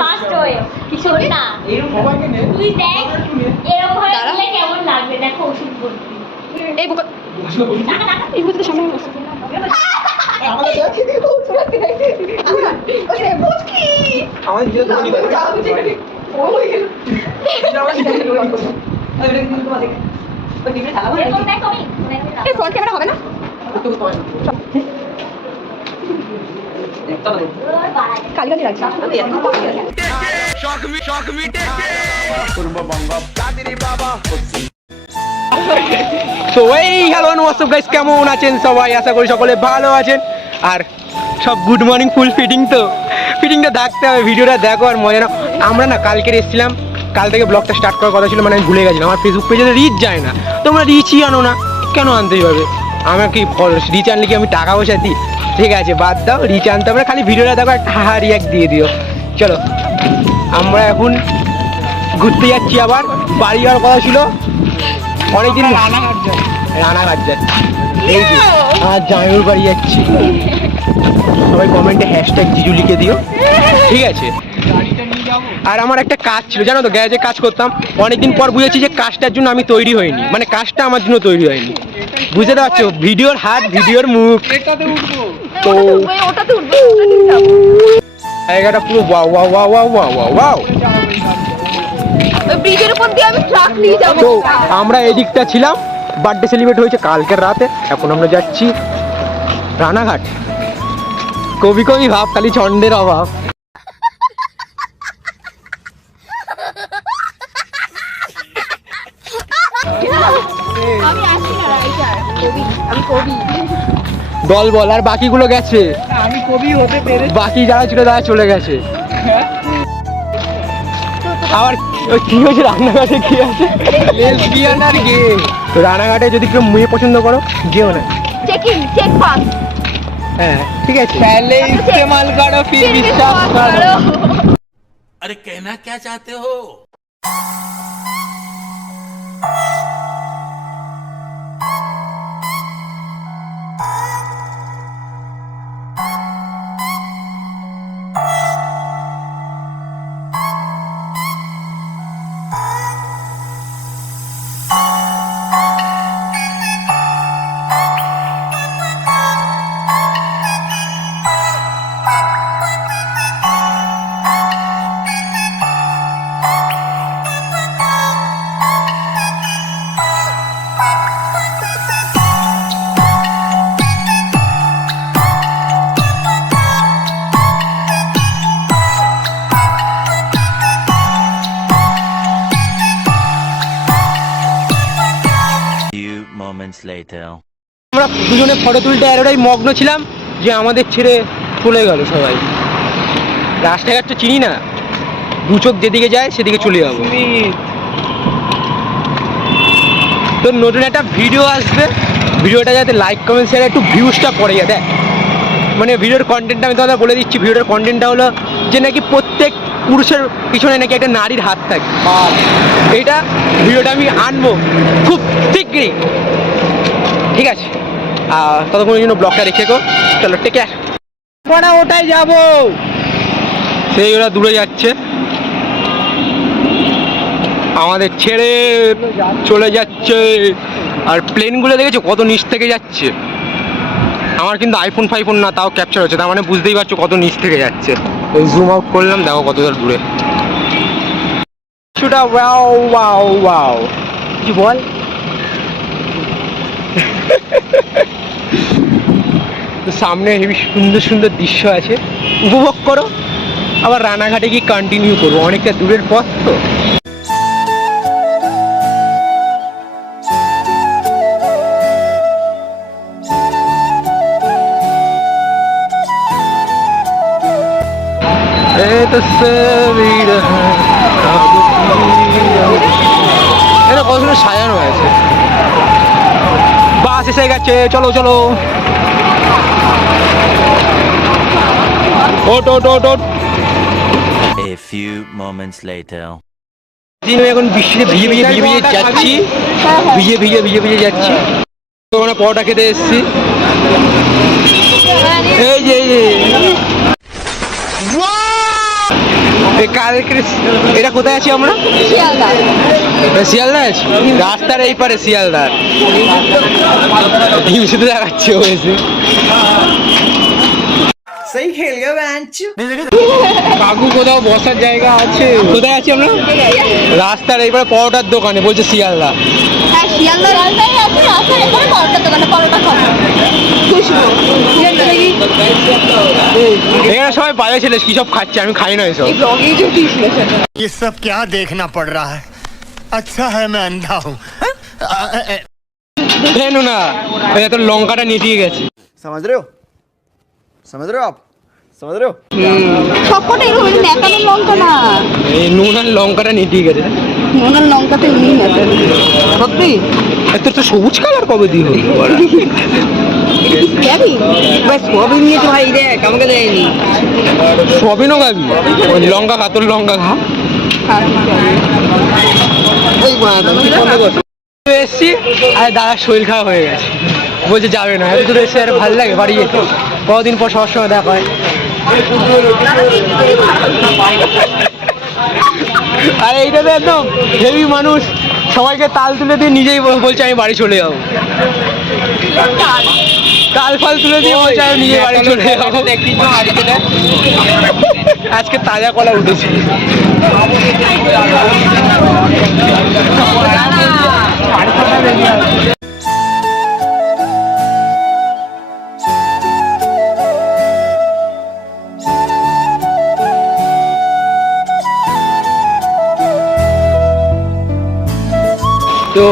Fast হয়ে কিছু না তুই দেখ এরকম ভাবে দিলে কেমন লাগবে দেখো ওষুধ ভর্তি এই বুকা এই বুকা সামনে বসে ফ্রন্ট ক্যামেরা হবে না কালি রাখছি কেমন আছেন সবাই? আশা করি সকলে ভালো আছেন। আর সব গুড মর্নিং, ফুল ফিটিং তো ফিটিংটা থাকতে হবে। ভিডিওটা দেখো আর মজা না। আমরা না কালকে এসেছিলাম, কাল থেকে ব্লগটা স্টার্ট করার কথা ছিল, মানে আমি ভুলে গেছিলাম। আমার ফেসবুক পেজে রিচ যায় না, তোমরা রিচই আনো না কেন? আনতেই হবে। আমার কি রিচ আনলে কি আমি টাকা পয়সা দিই? ঠিক আছে বাদ দাও, রিচ আনতে হবে না, খালি ভিডিওটা দেখো একটা হাহা রিয়াক্ট দিয়ে দিও। চলো আমরা এখন ঘুরতে যাচ্ছি, আবার বাড়ি যাওয়ার কথা ছিল অনেকদিন। রানাঘাট যাচ্ছি, এই যে আমার জামাইবাবুর বাড়ি যাচ্ছি। সবাই কমেন্টে হ্যাশট্যাগ জিজু লিখে দিও, ঠিক আছে? আর আমার একটা কাজ ছিল, জানো তো, গ্যারেজে কাজ করতাম। অনেকদিন পর বুঝেছি যে কাজটার জন্য আমি তৈরি হইনি, মানে কাজটা আমার জন্য তৈরি হয়নি। বুঝতে পারছো? ভিডিওর হাত, ভিডিওর মুখ, তো জায়গাটা পুরো wow wow wow wow wow wow. ব্রিজের উপর দিয়ে আমি ট্রাক নিয়ে যাব। তো আমরা এদিকটা ছিলাম, বার্থডে সেলিব্রেট হয়েছে কালকের রাতে। এখন আমরা যাচ্ছি রানাঘাট। কবি কবি ভাব, খালি ছন্দের অভাব। আমি আসি না রাইটার, আমি কবি। দল বল, আর বাকিগুলো গেছে। আমি কবি হতে পেরে বাকি যারা ছিল তারা চলে গেছে। আবার ওই কি হয়েছে রানাঘাটে, কি আছে লেসবিয়ান আর গে। তো রানাঘাটে যদি কেউ মেয়ে পছন্দ করো, গেও না, চেক পাস। হ্যাঁ ঠিক আছে। पहले इस्तेमाल करो फिर विश्वास करो। अरे कहना क्या चाहते हो? আমরা দুজনে ফটো তুলতে এতটাই মগ্ন ছিলাম যে আমাদের ছেড়ে চলে গেল সবাই। রাস্তাঘাট তো চিনি না, দু চোখ যেদিকে যায় সেদিকে চলে যাবো। তো নতুন একটা ভিডিও আসবে, ভিডিওটা যাতে লাইক কমেন্ট শেয়ার একটু ভিউজটা পড়ে যায়। দেখ মানে ভিডিওর কন্টেন্টটা আমি তোমাদের বলে দিচ্ছি। ভিডিওর কন্টেন্টটা হলো যে নাকি প্রত্যেক পুরুষের পিছনে নাকি একটা নারীর হাত থাকে। এইটা ভিডিওটা আমি আনবো খুব শীঘ্রই, ঠিক আছে? ততক্ষণের জন্য ব্লগটা রেখে গো। চলো টেক কেয়ার। পড়া ওটাই যাবো, সেই ওরা দূরে যাচ্ছে, আমাদের ছেড়ে চলে যাচ্ছে। আর প্লেনগুলো দেখেছো কত নিচ থেকে যাচ্ছে? আমার কিন্তু আইফোন ফাইফোন না, তাও ক্যাপচার হচ্ছে, তার মানে বুঝতেই পারছো কত নিচ থেকে যাচ্ছে। ওই জুম আউট করলাম, দেখো কত দূরে। কিছুটা ওয়াও ওয়াও ওয়াও, কিছু বল। সামনে হেবি সুন্দর সুন্দর দৃশ্য আছে, উপভোগ করো। আবার রানাঘাটে গিয়ে কন্টিনিউ করবো, অনেকটা দূরের পথ তো। এটা কত সুন্দর সাজানো হয়েছে। বাস এসে গেছে, চলো চলো। ওট ওট ওট ওট। A few moments later. এখন বৃষ্টিতে ভিজে ভিজে ভিজে ভিজে যাচ্ছি, ভিজে ভিজে ভিজে ভিজে যাচ্ছি। তো আমরা পরোটা খেতে এসেছি, এই যে কালকে এটা কোথায় আছি আমরা? শিয়ালদা। শিয়ালদা আছি, রাস্তার এই পারে শিয়ালদার ডিম শুধু দেখাচ্ছে হয়েছে। সেই খেল গে বেঞ্চ। কাকু কোথাও বসার জায়গা আছে? কোথায় আছি আমরা? রাস্তার এইবারে পরোটার দোকানে, বলছে শিয়ালদা। হ্যাঁ শিয়ালদায় আছে, রাস্তার এপারে পরোটার দোকানে পরোটা খাবো। খুশবু এখানে সবাই বাজে ছেলে কি সব খাচ্ছে, আমি খাই না এসব। ये सब क्या देखना पड़ रहा है? अच्छा है मैं अंधा हूँ। কেন না তোর লঙ্কাটা নিটিয়ে গেছে। समझ रहे हो? समझ रहे हो आप? समझ रहे हो? সবকটা এরকম ন্যাকানোর লঙ্কা না, এই নুন আর লঙ্কাটা নিটিয়ে গেছে। নোনার লঙ্কাতে উনি ন্যাকান সত্যি তোর তো সবুজ কালার কবে দিয়ে হলো? যাবি সবই নিয়ে তো ভাই দেখ আমাকে দেয়নি। সবিনও খাবি? ওই লঙ্কা খা, তোর লঙ্কা খা। এসছি আর দাদার শরীর খারাপ হয়ে গেছে, বলছে যাবে না। এত দূরে এসে আর ভালো লাগে বাড়ি যেতে, কদিন পর সবার সময় দেখা হয়। আর এইটা তো একদম হেভি মানুষ, সবাইকে তাল তুলে দিয়ে নিজেই বলছে আমি বাড়ি চলে যাবো। তাল ফাল তুলে দিয়ে বলছে আমি নিজে বাড়ি চলে যাবো। আজকে তাজা কলা উঠেছে। তো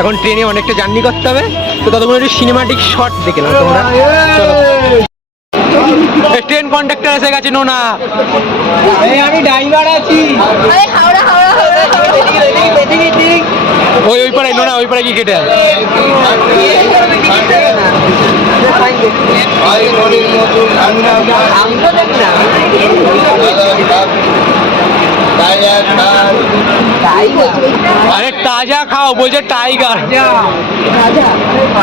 এখন ট্রেনে অনেকটা জার্নি করতে হবে, তো ততক্ষণ একটু সিনেমাটিক শট দেখে নাও তোমরা। চলো, ট্রেন কন্ডাক্টর এসে গেছে নোনা। আমি ড্রাইভার আছি। আরে হাওড়া হাওড়া হাওড়া ওই পারে নোনা, ওই পারে কি কেটে আছে? আরে তাজা খাও, বলছে টাইগার।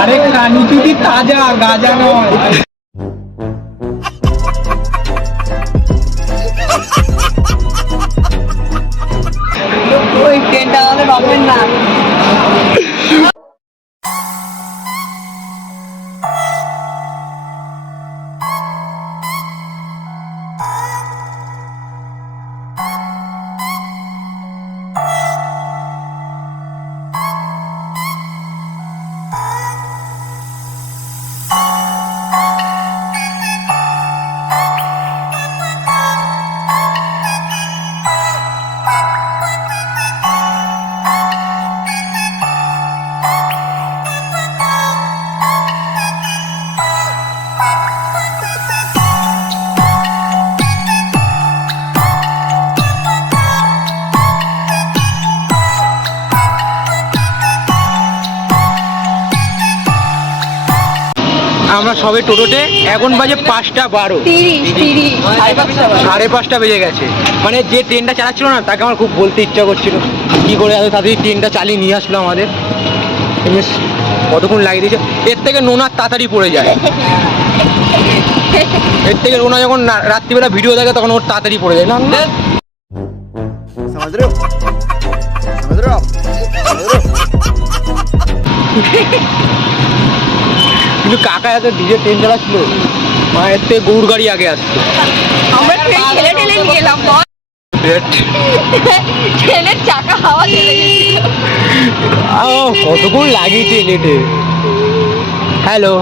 আরে কানি চুটি তাজা, গাজা নয়। ওই ট্রেনটা আমাদের পাবেন না। আমরা সবে টোটোতে, এখন বাজে 5:12, 5:30 বেজে গেছে। মানে যে ট্রেনটা চালাচ্ছিল না তাকে আমার খুব বলতে ইচ্ছা করছিল কি করে এত তাড়াতাড়ি ট্রেনটা চালিয়ে নিয়ে আসলো আমাদের। বেশ কতক্ষণ লাগিয়ে দিয়েছে। এর থেকে নোনা তাড়াতাড়ি পড়ে যায়, এর থেকে নোনা যখন রাত্রিবেলা ভিডিও দেখে তখন ওর তাড়াতাড়ি পড়ে যায়। না समझ रहे हो? समझ रहे हो आप? समझ रहे हो? কিন্তু কাকা এত ডিজে ট্রেন চালাচ্ছিল, এর থেকে গরুর গাড়ি আগে আসতো। আমরা ট্রেন ঠেলে ঠেলে নিয়ে গেলাম, ট্রেনের চাকা হাওয়া চলে গেছিল। কতক্ষণ লাগিয়েছে লেটে। Hello,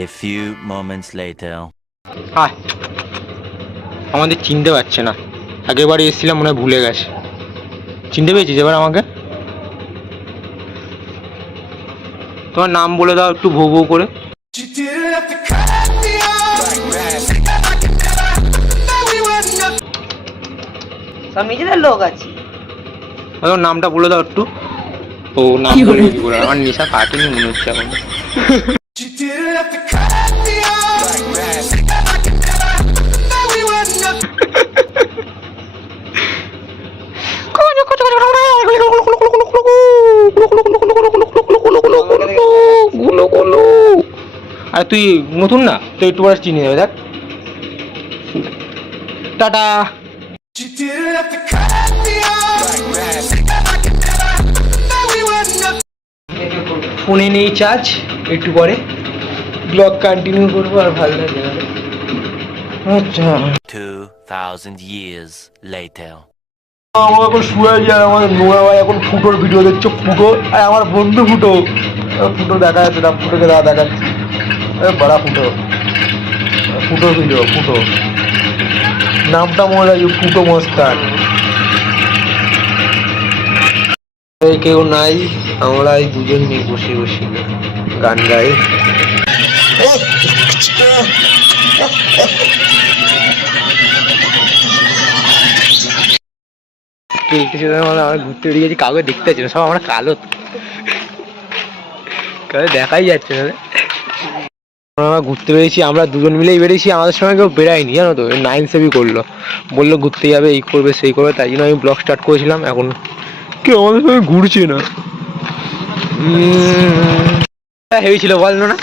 A few moments later. আমাদের চিনতে পারছে না, আগের বারে এসেছিলাম মনে হয় ভুলে গেছে। চিনতে পেরেছিস এবার আমাকে? তোমার নাম বলে দাও একটু ভৌ ভৌ করে। সব নিজেদের লোক আছে। তোমার নামটা বলে দাও একটু। ও নাম বলে কি করে? আমার নেশা কাটেনি মনে হচ্ছে এখন। আর তুই নতুন না, তো একটু পরে চিনি যাবে। দেখ, টাটা। ফোনে নেই চার্জ, একটু পরে ব্লগ কন্টিনিউ করবো। আর ভালো লাগে না। আচ্ছা, 2000 years later. আমার এখন শুয়ে যায়, আমার নোয়া ভাই এখন ফুটোর ভিডিও দেখছো। ফুটো আর আমার বন্ধু ফুটো, ফুটো দেখা যাচ্ছে না, ফুটোকে দেখা দেখাচ্ছি। বড়া ফুটো, ফুটোর ভিডিও, ফুটো নামটা মনে লাগে, ফুটো মস্তান। কেউ নাই, আমরা এই দুজন নিয়ে বসে বসে গান গাই। আমরা ঘুরতে বেরিয়ে গেছি, কাউকে দেখতে পাচ্ছি না, সব আমরা কালো, কাউকে দেখাই যাচ্ছে না। আমরা ঘুরতে বেরিয়েছি, আমরা দুজন মিলেই বেরিয়েছি, আমাদের সঙ্গে কেউ বেরায়নি জানো তো। 9 করলো, বললো ঘুরতে যাবে, এই করবে সেই করবে, তাই জন্য আমি ব্লগ স্টার্ট করেছিলাম। এখন কেউ আমাদের সঙ্গে ঘুরছে না। হেভি ছিল বললো না?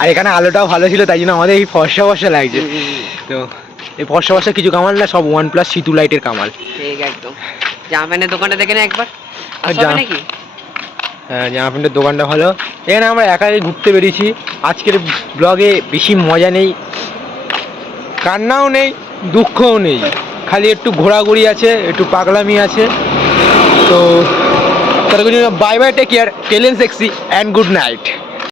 আর এখানে আলোটাও ভালো ছিল, তাই জন্য আমাদের এই ফর্সা ফর্সা লাগছে। তো এই ফর্সা ফর্সা কিছু কামাল না, সব OnePlus সিটু লাইটের কামাল। ঠিক একদম। জামা প্যান্টের দোকানটা দেখে না একবার, নাকি? হ্যাঁ, জামা প্যান্টের দোকানটা ভালো। এখানে আমরা একাই ঘুরতে বেরিয়েছি। আজকের ব্লগে বেশি মজা নেই, কান্নাও নেই, দুঃখও নেই, খালি একটু ঘোরাঘুরি আছে, একটু পাগলামি আছে। তো তার জন্য বাই বাই, টেক কেয়ার, টেলেন সেক্সি অ্যান্ড গুড নাইট।